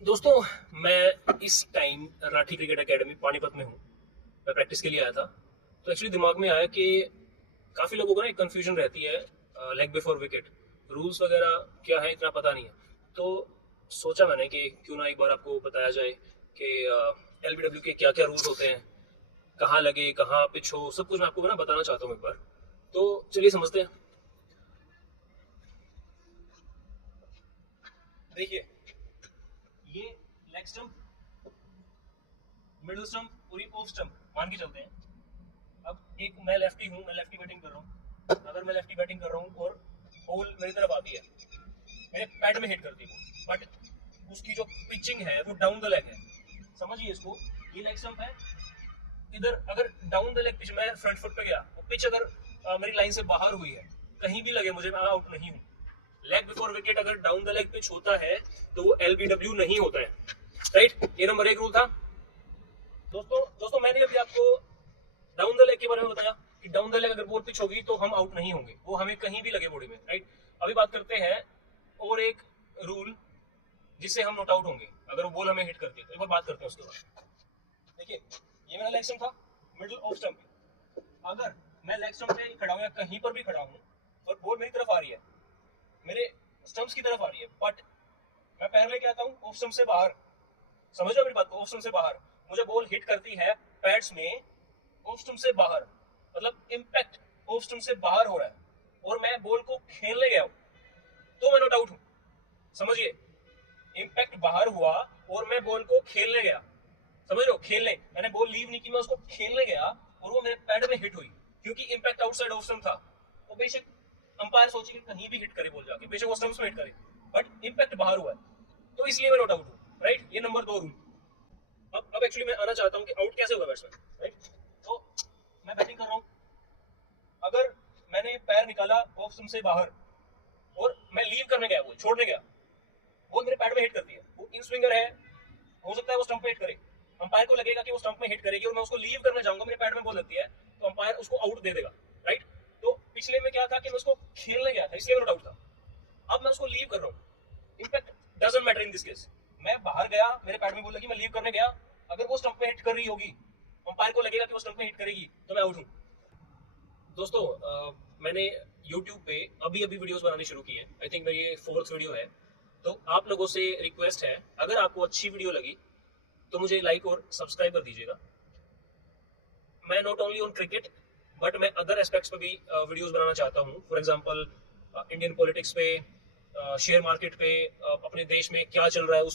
दोस्तों, मैं इस time Rathi cricket academy Panipat में हूँ। मैं प्रैक्टिस के लिए आया था। तो एक्चुअली दिमाग में आया कि काफ़ी लोगों को ना एक कन्फ्यूजन रहती है लेग बिफोर विकेट। रूल्स वगैरह क्या है इतना पता नहीं है। तो सोचा मैंने कि क्यों ना एक बार आपको बताया जाए कि एलबीडब्ल्यू के क्या क्या रूल्स होते हैं, कहाँ लगे, कहाँ पिच हो, सब कुछ मैं आपको ना बताना चाहता हूँ एक बार। तो चलिए समझते हैं। देखिए, ये लेग स्टंप, मिडल स्टंप और ये ऑफ स्टंप मान के चलते हैं। अब एक मैं लेफ्टी हूँ, मैं लेफ्टी बैटिंग कर रहा हूँ। अगर मैं लेफ्टी बैटिंग कर रहा हूँ और बॉल मेरी तरफ आती है, मेरे पैड में हिट करती है, बट उसकी जो पिचिंग है वो डाउन द लेग है। समझिए इसको, ये लेग स्टंप है। इधर अगर डाउन द लेग पिच, मैं फ्रंट फुट पे गया, वो पिच अगर मेरी लाइन से बाहर हुई है, कहीं भी लगे मुझे, मैं आउट नहीं हूँ। लेग बिफोर विकेट अगर डाउन द लेग पिच होता है तो वो एलबीडब्ल्यू नहीं होता है। राइट, ये नंबर एक रूल था। दोस्तों दोस्तों मैंने अभी आपको डाउन द लेग के बारे में बताया कि डाउन द लेग अगर बॉल पिच होगी तो हम आउट नहीं होंगे, वो हमें कहीं भी लगे बॉडी में। राइट, अभी बात करते हैं और एक रूल जिससे हम नॉट आउट होंगे अगर वो बॉल हमें हिट करती है। तो एक बार बात करते हैं उसके बाद। देखिए, ये मेरा लेग स्टंप था, मिडिल ऑफ स्टंप। अगर मैं लेग स्टंप पे खड़ा हूँ या कहीं पर भी खड़ा हूँ और बॉल मेरी तरफ आ रही है, मेरे स्टंप्स की तरफ आ रही है, बट मैं पैर लेके आता हूँ ऑफ स्टंप से बाहर। समझ रहे हो मेरी बात को? ऑफ स्टंप से बाहर मुझे बॉल हिट करती है पैड्स में, ऑफ स्टंप से बाहर, मतलब इम्पैक्ट ऑफ स्टंप से बाहर हो रहा है और मैं बॉल को खेलने गया हूँ, तो मैं नॉट आउट हूँ। समझिए, इम्पैक्ट बाहर हुआ और मैं बॉल को खेलने गया। समझ रहे हो? खेलने, मैंने बॉल लीव नहीं की, मैं उसको खेलने गया और वो मेरे पैड में हिट हुई, क्योंकि इम्पैक्ट आउटसाइड ऑफ स्टंप था। वो बेशक अंपायर सोचे कि कहीं भी हिट करे बॉल जाके, बेशक वो स्टंप्स में हिट करे, बट इम्पैक्ट बाहर हुआ है, तो इसलिए मैं नॉट आउट हूँ। राइट, ये नंबर दो रूल। अब एक्चुअली मैं आना चाहता हूँ कि आउट कैसे होगा बैट्समैन। राइट, तो मैं बैटिंग कर रहा हूँ, अगर मैंने पैर निकाला ऑफ स्टंप से बाहर और मैं लीव करने गया, बॉल छोड़ने गया, बॉल मेरे पैड में हिट करती है, वो इन स्विंगर है, हो सकता है वो स्टंप में हिट करे, अंपायर को लगेगा कि वो स्टंप में हिट करेगी और मैं उसको लीव करने जाऊंगा, मेरे पैड में बॉल लगती है, तो अंपायर उसको आउट दे देगा। राइट, तो पिछले में क्या था कि मैं उसको खेलने गया था, इसलिए नॉट आउट था। अब मैं उसको लीव कर रहा हूँ, impact doesn't matter in this case. मैं बाहर गया, मेरे पैड में बॉल लगी, मैं लीव करने गया, अगर वो स्टंप में हिट कर रही होगी, अंपायर को लगेगा कि वो स्टंप में हिट करेगी, तो मैं आउट हूँ। दोस्तों, मैंने YouTube पे अभी अभी वीडियोस बनानी शुरू की है। आई थिंक मेरी ये फोर्थ वीडियो है। तो आप लोगों से रिक्वेस्ट है, अगर आपको अच्छी वीडियो लगी तो मुझे लाइक और सब्सक्राइब कर दीजिएगा। मैं not only on cricket but मैं अदर एस्पेक्ट्स पे भी वीडियोस बनाना चाहता हूँ। फॉर एग्जांपल इंडियन पॉलिटिक्स पे, शेयर मार्केट पे, अपने देश में क्या चल रहा है उस पे